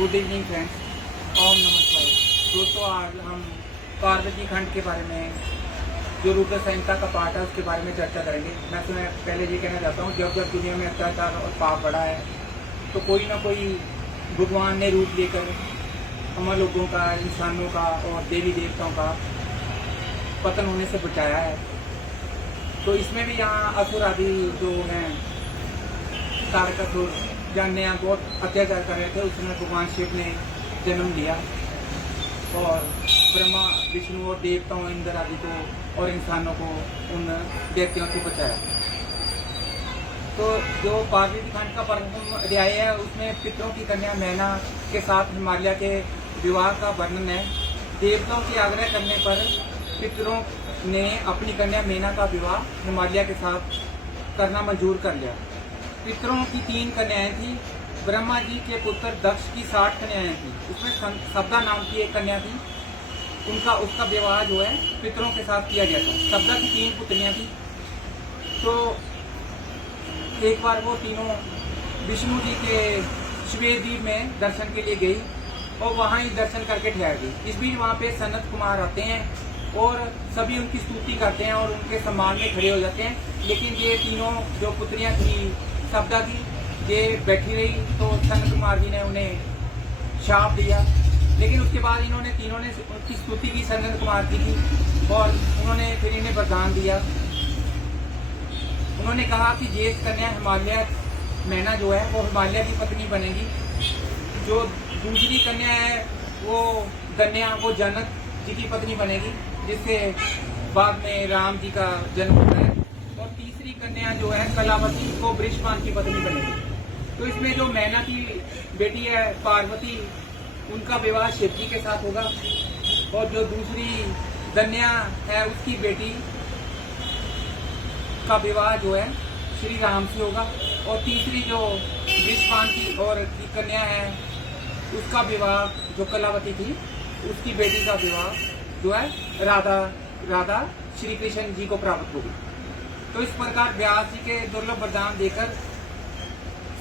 Good evening friends, ओम नमः शिवाय। दोस्तों, आज हम पार्वती खंड के बारे में, जो रुद्र संहिता का पाठ है, उसके बारे में चर्चा करेंगे। मैं तुम्हें पहले ये कहना चाहता हूँ, जब जब दुनिया में अत्याचार और पाप बढ़ा है तो कोई ना कोई भगवान ने रूप लेकर हम लोगों का, इंसानों का और देवी देवताओं का पतन होने से बचाया है। तो इसमें भी यहाँ असुर आदि जो हैं, तारकासुर, जानने यहाँ बहुत अत्याचार कर रहे थे, उसमें भगवान शिव ने जन्म लिया और ब्रह्मा, विष्णु और देवताओं, इंद्र आदि को और इंसानों को, उन व्यक्तियों से बचाया। तो जो पार्वती खंड का प्रथम अध्याय है, उसमें पितरों की कन्या मैना के साथ हिमालय के विवाह का वर्णन है। देवताओं की आग्रह करने पर पितरों ने अपनी कन्या मैना का विवाह हिमालय के साथ करना मंजूर कर लिया। पितरों की 3 कन्याएं थी। ब्रह्मा जी के पुत्र दक्ष की 60 कन्याएं थी। उसमें सब्दा नाम की एक कन्या थी। उसका विवाह जो है पितरों के साथ किया गया था। सब्दा की 3 पुत्रियां थी। तो एक बार वो तीनों विष्णु जी के श्वेत द्वीप में दर्शन के लिए गई और वहां ही दर्शन करके ठहर गई। इस बीच वहां पे सनत कुमार आते हैं और सभी उनकी स्तुति करते हैं और उनके सम्मान में खड़े हो जाते हैं। लेकिन ये तीनों जो पुत्रियां थी सब्दा की, ये बैठी रही, तो सनत कुमार जी ने उन्हें शाप दिया। लेकिन उसके बाद इन्होंने तीनों ने उनकी स्तुति की, सनत कुमार जी की, और उन्होंने फिर इन्हें वरदान दिया। उन्होंने कहा कि ये कन्या हिमालय मैना जो है वो हिमालय की पत्नी बनेगी। जो दूसरी कन्या है वो कन्या, वो जनक जी की पत्नी बनेगी, जिससे बाद में राम जी का जन्म होता है। और तीसरी कन्या जो है कलावती, को वृषभान की पत्नी बनेगी। तो इसमें जो मैना की बेटी है पार्वती, उनका विवाह शिव जी के साथ होगा। और जो दूसरी कन्या है उसकी बेटी का विवाह जो है श्री राम से होगा। और तीसरी जो वृषभान की और की कन्या है, उसका विवाह, जो कलावती थी, उसकी बेटी का विवाह जो है राधा श्री कृष्ण जी को प्राप्त होगी। तो इस प्रकार व्यास जी के दुर्लभ वरदान देकर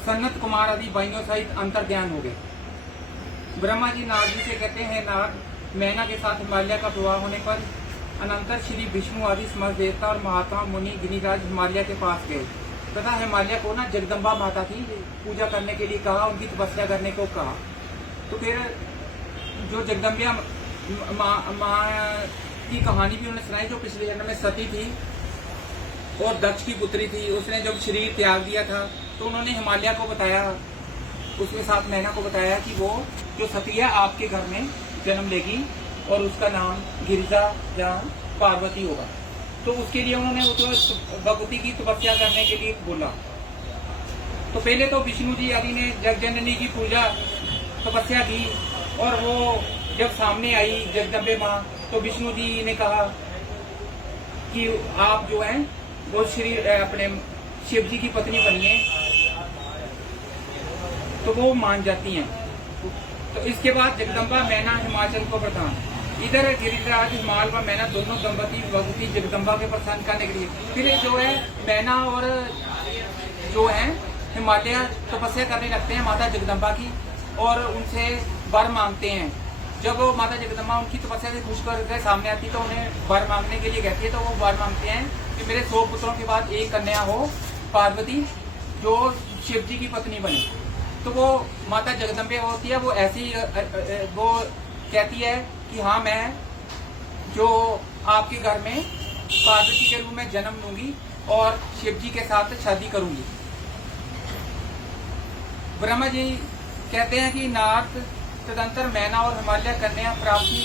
सनत कुमार आदि भाइयों सहित अंतर्ध्यान हो गए। ब्रह्मा जी नारद जी से कहते हैं, नारद, मैना के साथ हिमालय का विवाह होने पर अनंतर श्री विष्णु आदि समस्त देवता और महात्मा मुनि गिरिराज हिमालय के पास गए तथा हिमालय को ना जगदम्बा माता की पूजा करने के लिए कहा, उनकी तपस्या करने को कहा। तो फिर जो जगदम्बिया माँ की कहानी भी उन्होंने सुनाई, जो पिछले जन्म में सती थी और दक्ष की पुत्री थी। उसने जब शरीर त्याग दिया था तो उन्होंने हिमालय को बताया, उसके साथ मैना को बताया कि वो जो सती है आपके घर में जन्म लेगी और उसका नाम गिरिजा या पार्वती होगा। तो उसके लिए उन्होंने उसको भगवती की तपस्या करने के लिए बोला। तो पहले तो विष्णु जी आदि ने जगजननी की पूजा तपस्या की, और वो जब सामने आई जगदम्बे माँ, तो विष्णु जी ने कहा कि आप जो हैं वो श्री अपने शिव जी की पत्नी बनिए। तो वो मान जाती हैं। तो इसके बाद जगदम्बा, मैना हिमाचल को प्रदान। इधर गिरिराज, हिमाल व मैना दोनों दंपति भगवती जगदम्बा के प्रसन्न करने के लिए फिर जो है मैना और जो है हिमालय तपस्या करने लगते हैं माता जगदम्बा की, और उनसे वर मांगते हैं। जब वो माता जगदम्बा उनकी तपस्या से खुश करके सामने आती है तो उन्हें वर मांगने के लिए कहती है। तो वो वर मांगते हैं कि मेरे 100 पुत्रों के बाद एक कन्या हो पार्वती, जो शिव जी की पत्नी बने। तो वो माता जगदम्बे होती है, वो ऐसी वो कहती है कि हाँ, मैं जो आपके घर में पार्वती के रूप में जन्म लूंगी और शिव जी के साथ शादी करूंगी। ब्रह्मा जी कहते हैं कि नारद तदंतर मैना और हिमालय कन्या प्राप्ति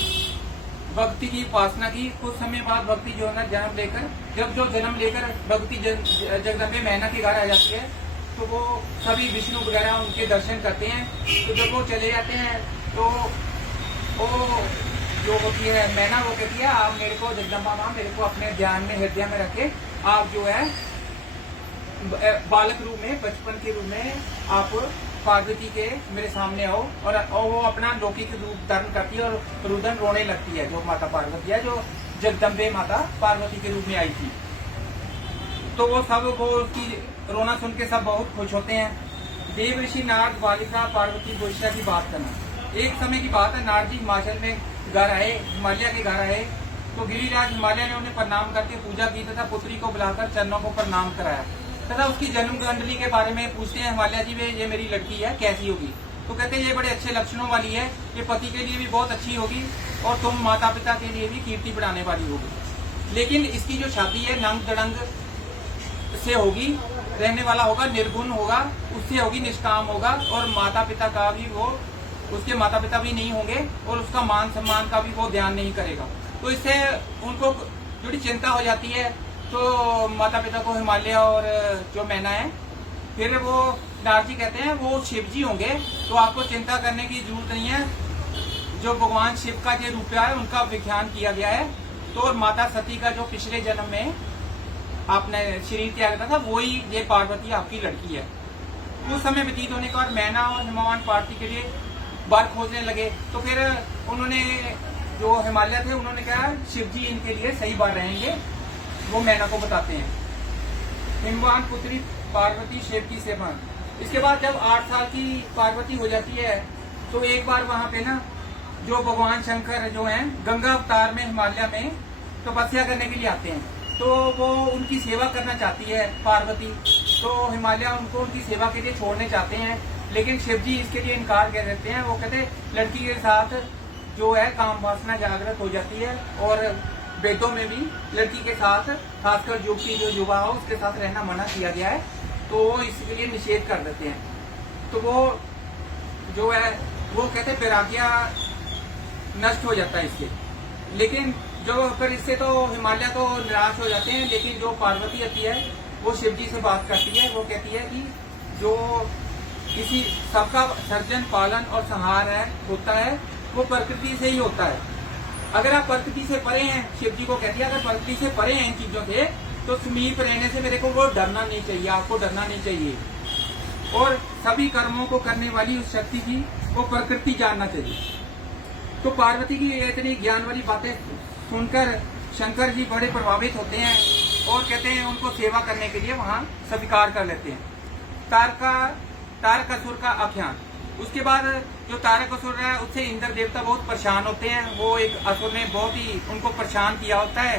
भक्ति की उपासना की। कुछ समय बाद भक्ति जो है जन्म लेकर, जो जन्म लेकर भक्ति जगदम्बे मैना के घर आ जाती है, तो वो सभी विष्णु वगैरह उनके दर्शन करते हैं। तो जब वो चले जाते हैं तो वो जो होती है मैना, वो कहती है, आप मेरे को जगदम्बा माँ, मेरे को अपने ध्यान में, हृदय में रखे, आप जो है बालक रूप में, बचपन के रूप में आप पार्वती के मेरे सामने आओ। और वो अपना लौकिक रूप धारण करती है और रुदन रोने लगती है, जो माता पार्वती है, जो जगदम्बे माता पार्वती के रूप में आई थी। तो वो सब वो उसकी रोना सुन के सब बहुत खुश होते हैं। देव ऋषि नारद बालिका पार्वती गोष्ठा की बात करना। एक समय की बात है, नारद जी हिमाचल में घर आए, हिमालय के घर आए, तो गिरिराज हिमालय ने उन्हें प्रणाम करके पूजा की तथा पुत्री को बुलाकर चरणों को प्रणाम कराया तथा उसकी जन्म कुंडली के बारे में पूछते हैं हिमालय जी, वे ये मेरी लड़की है कैसी होगी? तो कहते हैं ये बड़े अच्छे लक्षणों वाली है, ये पति के लिए भी बहुत अच्छी होगी और तुम माता पिता के लिए भी कीर्ति बढ़ाने वाली होगी। लेकिन इसकी जो शादी है नंग दड़ंग से होगी, रहने वाला होगा, निर्गुण होगा, उससे होगी, निष्काम होगा और माता पिता का भी वो, उसके माता पिता भी नहीं होंगे और उसका मान सम्मान का भी वो ध्यान नहीं करेगा। तो इससे उनको थोड़ी चिंता हो जाती है। तो माता पिता को हिमालय और जो मैना है, फिर वो नारद जी कहते हैं वो शिव जी होंगे, तो आपको चिंता करने की जरूरत नहीं है। जो भगवान शिव का जो रूप है उनका विख्यान किया गया है। तो माता सती का जो पिछले जन्म में आपने शरीर त्याग था वही ये पार्वती आपकी लड़की है। कुछ समय व्यतीत होने के बाद मैना और हिमवान पार्वती के लिए वर खोजने लगे। तो फिर उन्होंने जो हिमालय थे उन्होंने कहा शिव जी इनके लिए सही वर रहेंगे, वो मैना को बताते हैं। हिमवान पुत्री पार्वती शिव की सेवा। इसके बाद जब 8 साल की पार्वती हो जाती है तो एक बार वहां पे ना जो भगवान शंकर जो हैं गंगा अवतार में हिमालय में तपस्या करने के लिए आते हैं। तो वो उनकी सेवा करना चाहती है पार्वती, तो हिमालय उनको उनकी सेवा के लिए छोड़ने चाहते हैं, लेकिन शिव जी इसके लिए इनकार कर देते हैं। वो कहते लड़की के साथ जो है काम वासना जागृत हो जाती है और वेदों में भी लड़की के साथ खासकर युग की जो युवा हो उसके साथ रहना मना किया गया है, तो वो इसके लिए निषेध कर देते हैं। तो वो जो है वो कहते वैराग्य नष्ट हो जाता है इससे। लेकिन जो फिर इससे तो हिमालय तो निराश हो जाते हैं, लेकिन जो पार्वती आती है वो शिव जी से बात करती है। वो कहती है कि जो किसी सबका सर्जन पालन और संहार है होता है वो प्रकृति से ही होता है। अगर आप प्रकृति से परे हैं, शिव जी को कहती है अगर प्रकृति से परे हैं इन चीजों से तो समीप रहने से मेरे को वो डरना नहीं चाहिए, आपको डरना नहीं चाहिए। और सभी कर्मों को करने वाली उस शक्ति की वो प्रकृति जानना चाहिए। तो पार्वती की इतनी ज्ञान वाली बातें सुनकर शंकर जी बड़े प्रभावित होते हैं और कहते हैं उनको सेवा करने के लिए वहां स्वीकार कर लेते हैं। तारकासुर का आख्यान। उसके बाद जो तारकासुर है उससे इंद्र देवता बहुत परेशान होते हैं। वो एक असुर ने बहुत ही उनको परेशान किया होता है।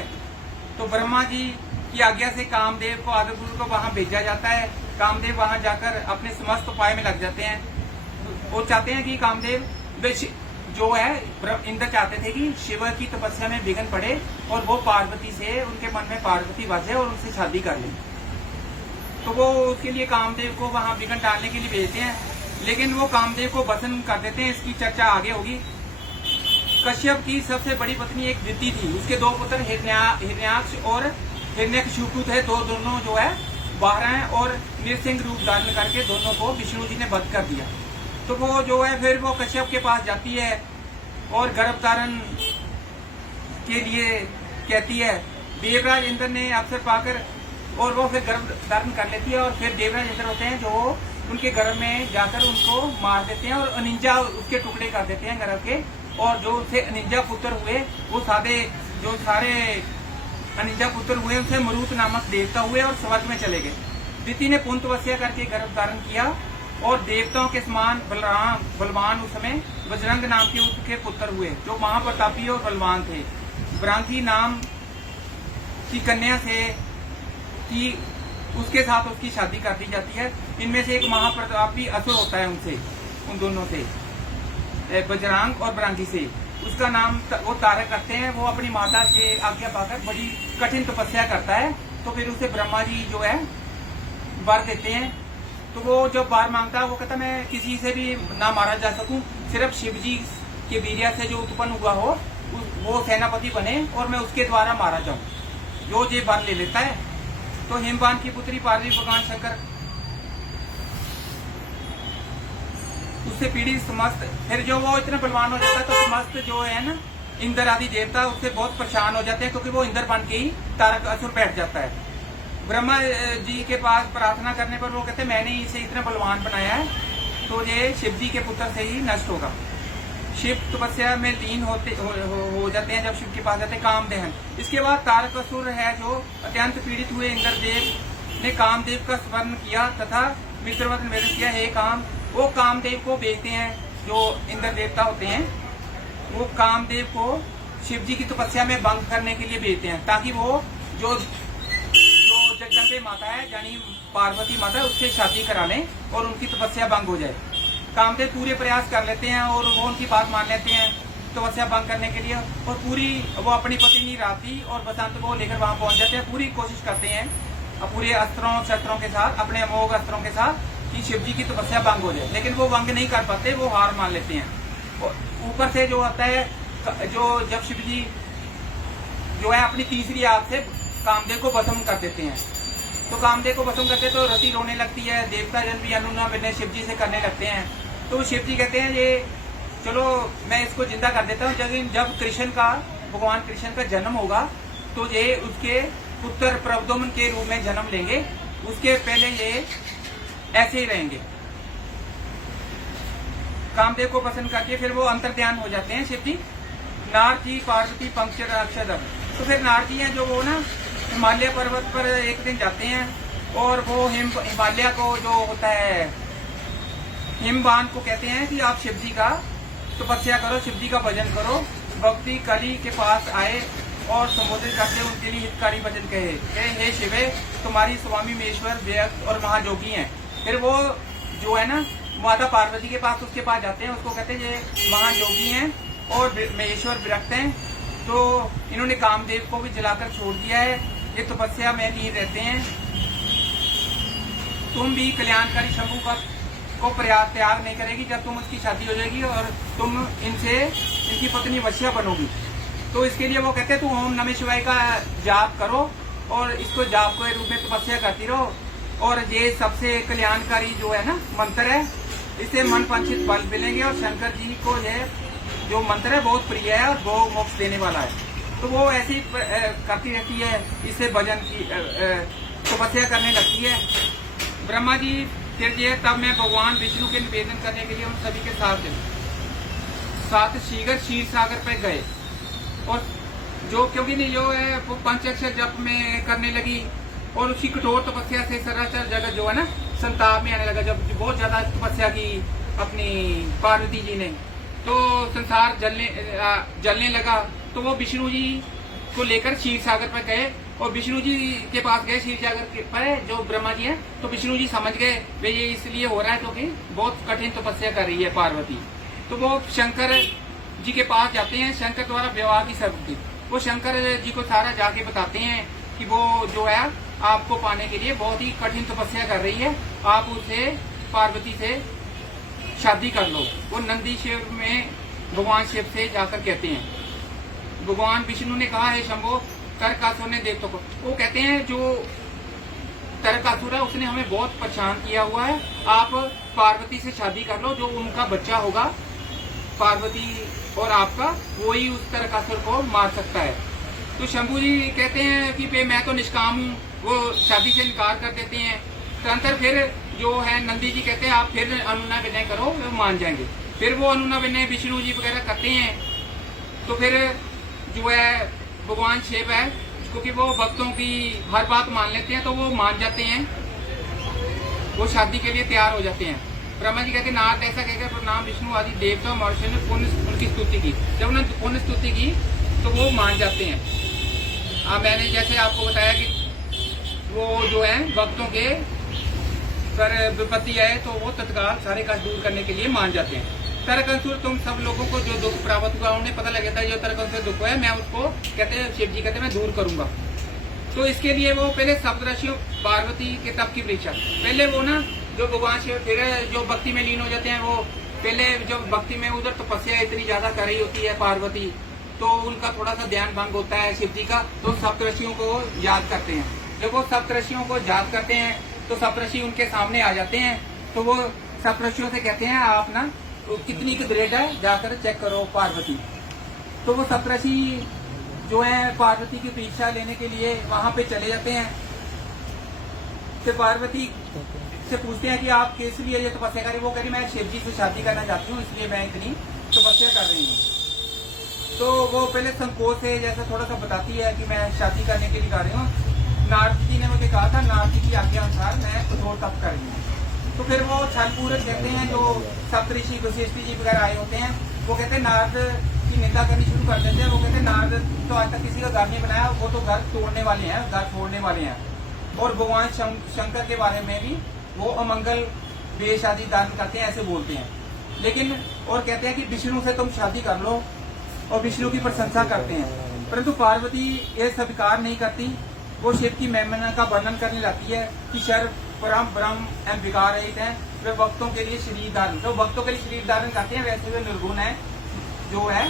तो ब्रह्मा जी की आज्ञा से कामदेव को आदिपुरुष को वहां भेजा जाता है। कामदेव वहां जाकर अपने समस्त उपाय में लग जाते हैं। वो चाहते हैं कि कामदेव जो है इंद्र चाहते थे कि शिव की तपस्या में विघ्न पड़े और वो पार्वती से उनके मन में पार्वती बसे और उनसे शादी कर ले। तो वो उसके लिए कामदेव को वहां विघ्न डालने के लिए भेजते हैं, लेकिन वो कामदेव को वसन कर देते हैं। इसकी चर्चा आगे होगी। कश्यप की सबसे बड़ी पत्नी एक दिति थी। उसके 2 पुत्र हिरण्याक्ष और हिरण्यकशिपु थे। दोनों जो है बारह हैं और नृसिंह रूप धारण करके दोनों को विष्णु जी ने वध कर दिया। तो वो जो है फिर वो कश्यप के पास जाती है और गर्भ धारण के लिए कहती है। देवराज इंद्र ने अवसर पाकर और वो फिर गर्भ धारण कर लेती है और फिर देवराज इंद्र होते हैं जो उनके गर्भ में जाकर उनको मार देते हैं और अनिंजा उसके टुकड़े कर देते हैं गर्भ के। और जो उससे अनिंजा पुत्र हुए वो सारे अनिंजा पुत्र हुए उनसे मरुत नामक देवता हुए और स्वर्ग में चले गए। दिति ने पुण्य तपस्या करके गर्भ धारण किया और देवताओं के समान बलवान उस समय बजरंग नाम के उसके पुत्र हुए जो महाप्रतापी और बलवान थे। ब्रांति नाम की कन्या से कि उसके साथ उसकी शादी कर दी जाती है। इनमें से एक महाप्रतापी असुर होता है उनसे, उन दोनों से, बजरंग और ब्रांति से। उसका नाम वो तारक करते हैं। वो अपनी माता से आज्ञा पाकर बड़ी कठिन तपस्या करता है। तो फिर उसे ब्रह्मा जी जो है वर देते हैं। तो वो जब वर मांगता है वो कहता मैं किसी से भी ना मारा जा सकूं, सिर्फ शिव जी के वीर्य से जो उत्पन्न हुआ हो वो सेनापति बने और मैं उसके द्वारा मारा जाऊं। जो ये वर ले लेता है। तो हिमवान की पुत्री पार्वती भगवान शंकर उससे पीड़ित समस्त, फिर जो वो इतना बलवान हो जाता है तो समस्त जो है ना इंद्र आदि देवता उससे बहुत परेशान हो जाते हैं, क्योंकि वो इंद्र बन के ही तारकासुर बैठ जाता है। ब्रह्मा जी के पास प्रार्थना करने पर वो कहते मैंने इसे इतना बलवान बनाया है तो ये शिव जी के पुत्र से ही नष्ट होगा। शिव तपस्या में लीन हो जाते हैं जब शिव के पास जाते हैं। कामदहन। इसके बाद तारकासुर है जो अत्यंत पीड़ित हुए। इंद्रदेव ने कामदेव का स्मरण किया तथा मित्रवत निवेदन किया, हे काम। वो कामदेव को भेजते हैं जो इंद्र देवता होते हैं वो कामदेव को शिव जी की तपस्या में भंग करने के लिए भेजते हैं, ताकि वो जो जगदम्बे माता है यानी पार्वती माता उससे शादी करा लें और उनकी तपस्या भंग हो जाए। कामदेव पूरे प्रयास कर लेते हैं और वो उनकी बात मान लेते हैं तपस्या भंग करने के लिए, और पूरी वो अपनी पत्नी राति और बसंत को लेकर वहां पहुंच जाते हैं। पूरी कोशिश करते हैं पूरे अस्त्रों शस्त्रों के साथ, अपने अमोघ अस्त्रों के साथ, कि शिव जी की तपस्या भंग हो जाए, लेकिन वो भंग नहीं कर पाते, वो हार मान लेते हैं। ऊपर से जो आता है जब शिव जी जो है अपनी तीसरी आग से कामदेव को भस्म कर देते हैं, तो कामदेव को भस्म करते तो रति रोने लगती है, देवता जन भी अनुना विनय शिव जी से करने लगते हैं। तो शिव जी कहते हैं ये चलो मैं इसको जिंदा कर देता हूँ, लेकिन जब भगवान कृष्ण का जन्म होगा तो ये उसके पुत्र प्रद्युम्न के रूप में जन्म लेंगे, उसके पहले ये ऐसे ही रहेंगे। कामदेव को पसंद करके फिर वो अंतर्ध्यान हो जाते हैं शिव जी। नारद जी पार्वती पंक्चर अक्षर, तो फिर नारद जी हैं जो वो ना हिमालय पर्वत पर एक दिन जाते हैं और वो हिमालय को जो होता है हिमवान को कहते हैं कि आप शिव जी का तपस्या करो, शिव जी का भजन करो। भक्ति कली के पास आए और संबोधित करके उनके लिए हितकारी वचन कहे, हे शिवे तुम्हारी स्वामी महेश्वर व्यक्त और महाजोगी हैं। फिर वो जो है ना माता पार्वती के पास उसके पास जाते हैं, उसको कहते हैं ये महाजोगी हैं और महेश्वर विरक्त हैं, तो इन्होंने कामदेव को भी जलाकर छोड़ दिया है, ये तपस्या में लीन रहते हैं। तुम भी कल्याणकारी शंभु को त्याग नहीं करेगी जब तुम उसकी शादी हो जाएगी और तुम इनकी पत्नी वश्या बनोगी। तो इसके लिए वो कहते हैं तुम ओम नमः शिवाय का जाप करो और इसको जाप के रूप में तपस्या करती रहो, और ये सबसे कल्याणकारी जो है ना मंत्र है, इससे मन पंचित बल मिलेंगे और शंकर जी को यह जो मंत्र है बहुत प्रिय है और वो मोक्ष देने वाला है। तो वो ऐसी करती रहती है, इससे भजन की तपस्या करने लगती है। ब्रह्मा जी फिर ये तब मैं भगवान विष्णु के निवेदन करने के लिए उन सभी के साथ शीघ्र क्षीर सागर पे गए, और जो क्योंकि नहीं जो है वो पंचाक्षर जप में करने लगी और उसकी कठोर तपस्या से सरासर जगत जो है ना संताप में आने लगा। जब बहुत ज्यादा तपस्या की अपनी पार्वती जी ने, तो संसार जलने लगा। तो वो विष्णु जी को लेकर क्षीर सागर पर गए और विष्णु जी के पास गए क्षीर सागर पर जो ब्रह्मा जी हैं। तो विष्णु जी समझ गए वे ये इसलिए हो रहा है क्योंकि बहुत कठिन तपस्या कर रही है पार्वती। तो वो शंकर जी के पास जाते हैं, शंकर द्वारा विवाह की शर्त। वो शंकर जी को सारा जाके बताते हैं कि वो जो है आपको पाने के लिए बहुत ही कठिन तपस्या कर रही है, आप उसे पार्वती से शादी कर लो। वो नंदी शिव में भगवान शिव से जाकर कहते हैं। भगवान विष्णु ने कहा है शंभो तारकासुर ने देवता को, वो कहते हैं जो तारकासुर है उसने हमें बहुत परेशान किया हुआ है, आप पार्वती से शादी कर लो, जो उनका बच्चा होगा पार्वती और आपका वही उस तारकासुर को मार सकता है। तो शंभू जी कहते हैं कि मैं तो निष्काम हूँ, वो शादी से इनकार कर देते हैं। तदंतर फिर जो है नंदी जी कहते हैं आप फिर अनुना विनय करो, वो मान जाएंगे। फिर वो अनुना विनय विष्णु जी वगैरह करते हैं। तो फिर जो है भगवान शिव है, क्योंकि वो भक्तों की हर बात मान लेते हैं, तो वो मान जाते हैं, वो शादी के लिए तैयार हो जाते हैं। ब्रह्मा जी कहते हैं नारद ऐसा कहकर प्रणाम विष्णु आदि देवता और महर्षि ने पुण्य उनकी स्तुति की। जब उन्होंने पुण्य स्तुति की तो वो मान जाते हैं। मैंने जैसे आपको बताया कि वो जो है भक्तों के पर विपत्ति आए तो वो तत्काल सारे कष्ट दूर करने के लिए मान जाते हैं। तारकासुर तुम सब लोगों को जो दुख प्राप्त हुआ उन्हें पता लगा था जो तारकासुर दुख है मैं उसको कहते हैं शिव जी कहते हैं मैं दूर करूंगा। तो इसके लिए वो पहले सप्तऋषियों पार्वती के तप की परीक्षा, पहले वो ना जो भगवान शिव फिर जो भक्ति में लीन हो जाते हैं, वो पहले जो भक्ति में उधर तपस्या इतनी ज्यादा कर रही होती है पार्वती, तो उनका थोड़ा सा ध्यान भंग होता है शिव जी का, तो सप्तऋषियों को याद करते हैं। जब वो सप्तऋषियों को याद करते हैं तो सप्तऋषि उनके सामने आ जाते हैं। तो वो सप्तऋषियों से कहते हैं आप ना कितनी की ग्रेड है जाकर चेक करो पार्वती। तो वो सप्तऋषि जो है पार्वती की परीक्षा लेने के लिए वहां पे चले जाते हैं। फिर पार्वती से पूछते हैं कि आप किस लिए ये तपस्या करें। वो कह रही मैं शिव जी से शादी करना चाहती हूँ, इसलिए मैं इतनी तपस्या कर रही हूँ। तो वो पहले संकोच से जैसा थोड़ा सा बताती है कि मैं शादी करने के लिए कर रही हूँ। नारद जी ने मुझे कहा था, नारद जी की आज्ञा अनुसार मैं कठोर तप कर रही हूँ। तो फिर वो छल पूरक कहते हैं, जो सप्तऋषि वशिष्ठ जी वगैरह आए होते हैं, वो कहते हैं नारद की निंदा करनी शुरू कर देते हैं। वो कहते हैं नारद तो आज तक किसी का घर नहीं बनाया, वो तो घर तोड़ने वाले हैं, घर छोड़ने वाले हैं। और भगवान शंकर के बारे में भी वो अमंगल वेश आदि धारण करते हैं, ऐसे बोलते हैं। लेकिन और कहते हैं कि विष्णु से तुम शादी कर लो, और विष्णु की प्रशंसा करते हैं। परंतु पार्वती ये स्वीकार नहीं करती। वो शिव की महिमा का वर्णन करने लगती है कि शर परम ब्रह्म एवं विकार रहित है, वे भक्तों के लिए शरीर धारण, तो भक्तों के लिए शरीर धारण करते हैं, वैसे वे निर्गुण है, जो है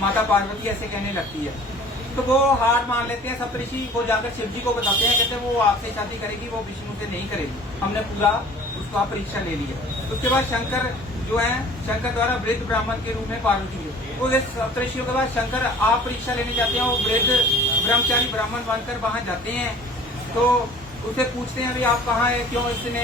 माता पार्वती ऐसे कहने लगती है। तो वो हार मान लेते हैं सप्तऋषि, वो जाकर शिव जी को बताते हैं, कहते हैं वो आपसे शादी करेगी, वो विष्णु से नहीं करेगी, हमने पूरा उसका परीक्षा ले लिया। उसके बाद शंकर जो है, शंकर द्वारा वृद्ध ब्राह्मण के रूप में पार्वती है। वो सप्तऋषियों के बाद शंकर आप परीक्षा लेने जाते हैं, वो वृद्ध ब्रह्मचारी ब्राह्मण बनकर वहां जाते हैं। तो उसे पूछते हैं, भाई आप कहाँ है, क्यों इसने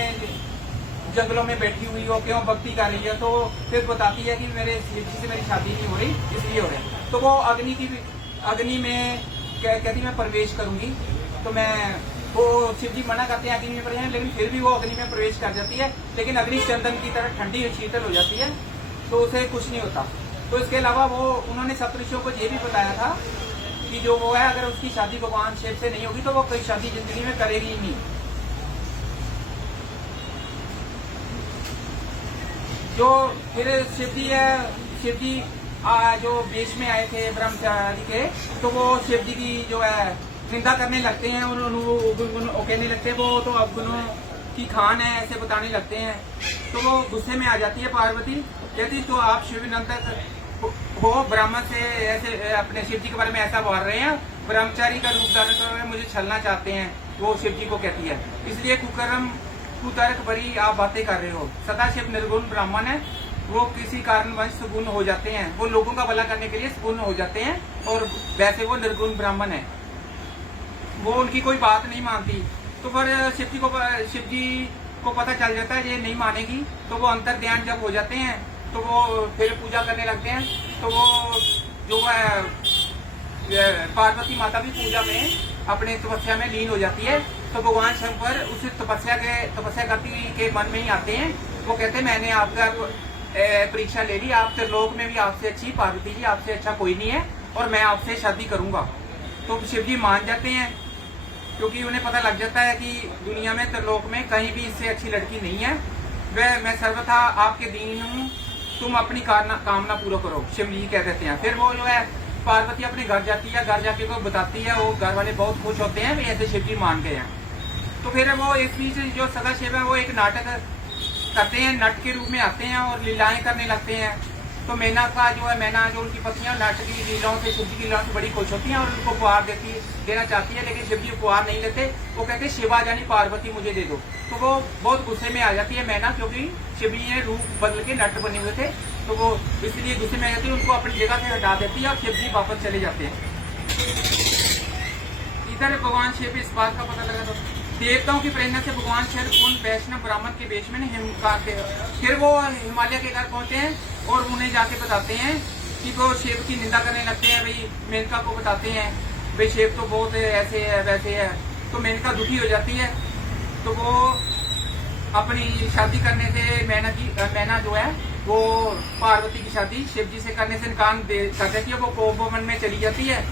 जंगलों में बैठी हुई हो, क्यों भक्ति कर रही है। तो फिर बताती है कि मेरे शिव जी से मेरी शादी नहीं हो रही, इसलिए हो रही है। तो वो अग्नि में कहती मैं प्रवेश करूंगी। तो मैं वो शिव जी मना करते हैं अग्नि में प्रवेश, लेकिन फिर भी वो अग्नि में प्रवेश कर जाती है। लेकिन अग्नि चंदन की तरह ठंडी शीतल हो जाती है, तो उसे कुछ नहीं होता। तो इसके अलावा वो उन्होंने सप्तऋषियों को ये भी बताया था कि जो वो है, अगर उसकी शादी भगवान शिव से नहीं होगी तो वो कोई शादी जिंदगी में करेगी ही नहीं। जो फिर शिव जी है, शिव जी जो वेश में आए थे ब्रह्मचारी के, तो वो शिव जी की जो है निंदा करने लगते हैं, कहने लगते हैं वो तो अवगुणों की खान है, ऐसे बताने लगते हैं। तो वो गुस्से में आ जाती है पार्वती, कहती तो आप शिव नंदक हो, ब्राह्मण से ऐसे अपने शिव जी के बारे में ऐसा बोल रहे हैं, ब्रह्मचारी का रूप धारण कर मुझे छलना चाहते हैं, वो शिव जी को कहती है। इसलिए कुतर्क भरी आप बातें कर रहे हो। सदाशिव निर्गुण ब्राह्मण है, वो किसी कारणवश सगुण हो जाते हैं, वो लोगों का भला करने के लिए सगुण हो जाते हैं, और वैसे वो निर्गुण ब्राह्मण है, वो उनकी कोई बात नहीं मानती। तो फिर शिव जी को पता चल जाता है ये नहीं मानेगी, तो वो अंतर ध्यान जब हो जाते हैं तो वो फिर पूजा करने लगते हैं। तो वो जो है पार्वती माता भी पूजा में अपने तपस्या में लीन हो जाती है। तो भगवान शंकर उस तपस्या करती के मन में ही आते हैं। वो कहते हैं मैंने आपका परीक्षा ले ली, आप त्रिलोक में भी आपसे अच्छी, पार्वती जी आपसे अच्छा कोई नहीं है, और मैं आपसे शादी करूंगा। तो शिव जी मान जाते हैं, क्योंकि उन्हें पता लग जाता है कि दुनिया में त्रिलोक में कहीं भी इससे अच्छी लड़की नहीं है। वह मैं सर्वथा आपके दीन हूँ, तुम अपनी कामना पूरा करो, शिव जी कह देते हैं। फिर वो जो है पार्वती अपने घर जाती है, घर जाके को बताती है, वो घर वाले बहुत खुश होते हैं, ऐसे शिव जी मान गए हैं। तो फिर वो इस बीच जो सदाशिव है वो एक नाटक करते हैं, नट के रूप में आते हैं और लीलाएं करने लगते हैं। तो मैना जो उनकी पत्नियां नाटक की लीलाओं से, शिव जी की लीलाओं से बड़ी खुश होती हैं और उनको उपहार देना चाहती है, लेकिन शिव जी उपहार नहीं लेते। वो कहते हैं शिवा जानी पार्वती मुझे दे दो। तो वो बहुत गुस्से में आ जाती है मैना, क्योंकि शिव जी ने रूप बदल के नट बने हुए थे, तो वो इसलिए गुस्से में आ जाती है, उनको अपनी जगह से हटा देती है और शिव जी वापस चले जाते हैं। इधर भगवान शिव इस बात का पता लगा, तो देवताओं की प्रेरणा से भगवान शिव पूर्ण वैष्णव ब्राह्मण के वेश में फिर वो हिमालय के घर पहुंचते हैं और उन्हें जाके बताते हैं कि वो शिव की निंदा करने लगते हैं। भाई मेनका को बताते हैं भाई शिव तो बहुत ऐसे है वैसे है। तो मेनका दुखी हो जाती है, तो वो अपनी शादी करने से मैना जो है वो पार्वती की शादी शिव जी से करने से इनकार कर देती है, वो कोपमन में चली जाती है।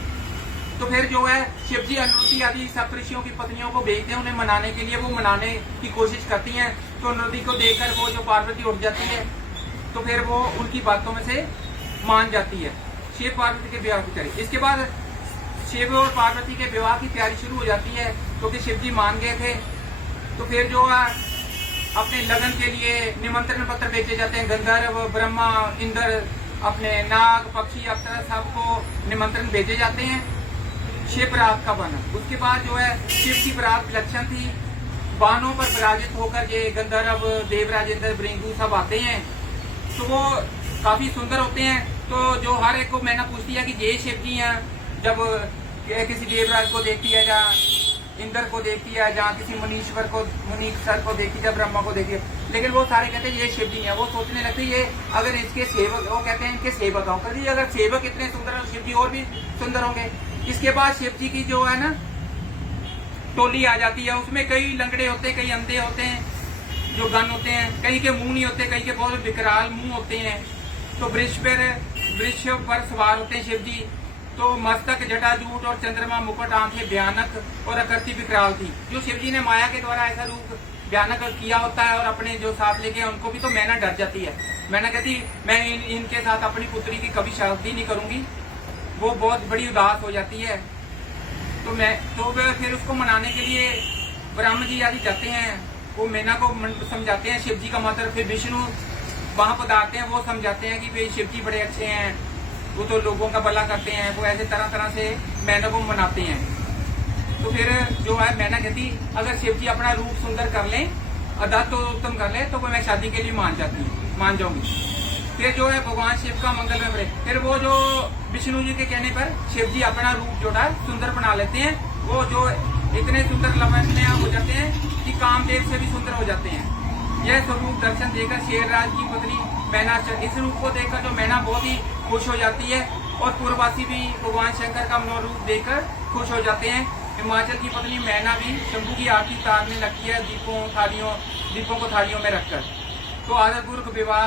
तो फिर जो है शिव जी अनुरुति आदि सप्तऋषियों की पत्नियों को भेजते हैं उन्हें मनाने के लिए, वो मनाने की कोशिश करती हैं। तो अनुरुति को देखकर वो जो पार्वती उठ जाती है, तो फिर वो उनकी बातों में से मान जाती है, शिव पार्वती के विवाह की तैयारी। इसके बाद शिव और पार्वती के विवाह की तैयारी शुरू हो जाती है, क्योंकि शिव जी मान गए थे। तो फिर जो है अपने लगन के लिए निमंत्रण पत्र भेजे जाते हैं, गंधर्व ब्रह्मा इंद्र अपने नाग पक्षी अप्सरा सबको निमंत्रण भेजे जाते हैं शिव बरात का वर्णन। उसके बाद जो है शिव की बरात विलक्षण थी, बाणों पर विराजित होकर ये गंधर्व देवराज इंद्र भृंगु सब आते हैं, तो वो काफी सुंदर होते हैं। तो जो हर एक को मैंने पूछती है कि ये शिव जी हैं, जब किसी देवराज को देखती है या इंद्र को देखती है, जहाँ किसी मुनीश्वर को देखती है, ब्रह्मा को देखती है, लेकिन वो सारे कहते हैं ये शिव जी हैं। वो सोचने लगते हैं ये अगर इसके सेवक, वो कहते हैं इनके सेवक हों, कभी अगर सेवक इतने सुंदर है शिव जी और भी सुंदर होंगे। इसके बाद शिव जी की जो है ना टोली आ जाती है, उसमें कई लंगड़े होते हैं, कई अंधे होते हैं, जो गण होते हैं, कई के मुंह नहीं होते, कई के बहुत विकराल मुंह होते हैं। तो वृक्ष पर सवार होते हैं शिव जी। तो मस्तक जटाजूट और चंद्रमा मुकुट, आंखें भयानक और आकृति विकराल थी। जो शिव जी ने माया के द्वारा ऐसा रूप भयानक किया होता है और अपने जो साथ लेके उनको भी तो मैना डर जाती है। मैना कहती मैं इनके साथ अपनी पुत्री की कभी शादी नहीं करूंगी, वो बहुत बड़ी उदास हो जाती है। तो फिर उसको मनाने के लिए ब्रह्म जी आदि जाते हैं, वो मैना को समझाते हैं शिव जी का मंत्र। फिर विष्णु वहां पधारते हैं, वो समझाते हैं कि भाई शिव जी बड़े अच्छे हैं, वो तो लोगों का भला करते हैं। वो ऐसे तरह तरह से मैना को मनाते हैं। तो फिर जो है मैना कहती अगर शिव जी अपना रूप सुंदर कर लें, अदा तो उत्तम कर ले, तो मैं शादी के लिए मान जाऊंगी। फिर जो है भगवान शिव का मंगल में बड़े, फिर वो जो विष्णु जी के कहने पर शिव जी अपना रूप जो है सुंदर बना लेते हैं। वो जो इतने सुंदर लवण्य हो जाते हैं कि कामदेव से भी सुंदर हो जाते हैं। यह स्वरूप दर्शन देकर शेरराज की पत्नी मैना, इस रूप को देखकर जो मैना बहुत ही खुश हो जाती है और पूर्ववासी भी भगवान शंकर का मनोरूप देखकर खुश हो जाते हैं। हिमाचल की पत्नी मैना भी शंभू की आरती तारने लगती है, दीपों को थालियों में रखकर। तो आदरपूर्वक विवाह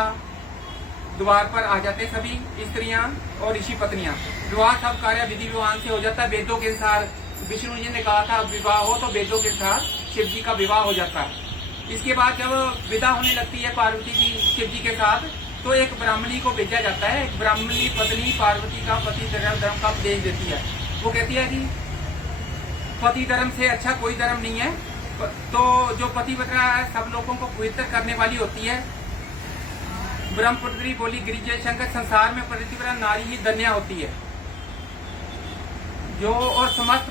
द्वार पर आ जाते सभी स्त्रियां और ऋषि पत्नियां। विवाह सब कार्य विधि विधान से हो जाता है, वेदों के अनुसार। विष्णु जी ने कहा था विवाह हो तो वेदों के अनुसार शिव जी का विवाह हो जाता है। इसके बाद जब विदा होने लगती है पार्वती जी शिव जी के साथ, तो एक ब्राह्मणी को भेजा जाता है। एक ब्राह्मणी पत्नी पार्वती का पति धर्म का उपदेश देती है। वो कहती है कि पति धर्म से अच्छा कोई धर्म नहीं है। तो जो पतिव्रता है सब लोगों को पवित्र करने वाली होती है। ब्रह्मपुत्री बोली गिरिजय शंकर, संसार में पतिव्रता नारी ही धन्य होती है जो, और समस्त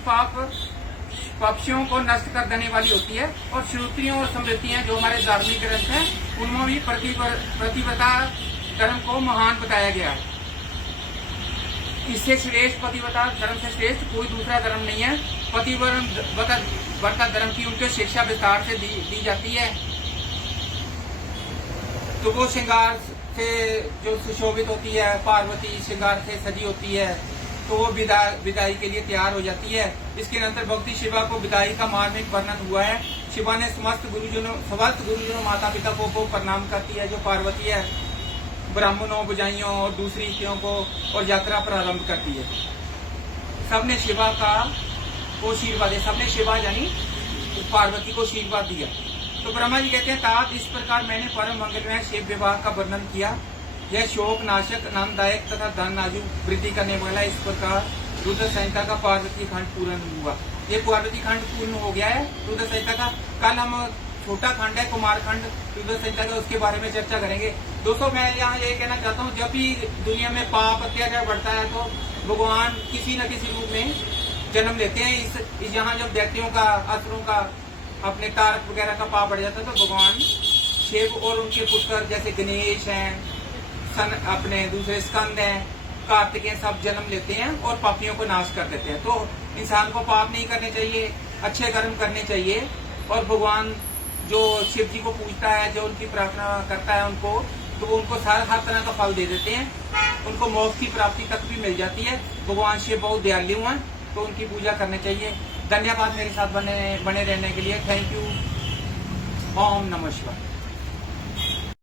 पापियों को नष्ट कर देने वाली होती है। और श्रुतियों और स्मृतियां जो हमारे धार्मिक ग्रंथ हैं उनमें भी पतिव्रता धर्म को महान बताया गया है। इससे श्रेष्ठ पतिव्रता धर्म से श्रेष्ठ कोई दूसरा धर्म नहीं है। पतिव्रता धर्म की उनके शिक्षा विस्तार से दी जाती है। तो वो श्रृंगार से जो सुशोभित होती है, पार्वती श्रृंगार से सजी होती है, तो वो विदाई के लिए तैयार हो जाती है। इसके अंतर भक्ति शिवा को विदाई का मार्मिक वर्णन हुआ है। शिवा ने समस्त गुरुजनों माता पिता को प्रणाम करती है। जो पार्वती है ब्राह्मणों, बुझाइयों और दूसरी स्त्रियों को और यात्रा प्रारंभ करती है। सबने शिवा का को आशीर्वाद दिया, सबने शिवा यानी पार्वती को आशीर्वाद दिया। तो ब्रह्मा जी कहते हैं तात इस प्रकार मैंने परम मंगलमय शिव विवाह का वर्णन किया। यह शोक नाशक, आनंददायक तथा धन नाजुक वृद्धि करने वाला। इस प्रकार रुद्र संहिता का पार्वती खंड पूर्ण हुआ। ये पार्वती खंड पूर्ण हो गया है रुद्र संहिता का। कल हम छोटा खंड है कुमार खंड रुद्र संहिता का, उसके बारे में चर्चा करेंगे। दोस्तों मैं यहाँ ये कहना चाहता हूँ, जब भी दुनिया में पाप अत्याचार बढ़ता है तो भगवान किसी न किसी रूप में जन्म लेते हैं। इस यहाँ जब दैत्यों का, असुरों का, अपने तारक वगैरह का पाप बढ़ जाता है तो भगवान शिव और उनके पुत्र जैसे गणेश हैं, अपने दूसरे स्कंद हैं, कार्तिकेय, सब जन्म लेते हैं और पापियों को नाश कर देते हैं। तो इंसान को पाप नहीं करने चाहिए, अच्छे कर्म करने चाहिए। और भगवान जो शिव जी को पूजता है, जो उनकी प्रार्थना करता है उनको, तो वो उनको हर तरह का फल दे देते हैं। उनको मोक्ष की प्राप्ति तक भी मिल जाती है। भगवान शिव बहुत दयालु हैं, तो उनकी पूजा करनी चाहिए। धन्यवाद मेरे साथ बने रहने के लिए। Thank you. ओम नमः शिवाय।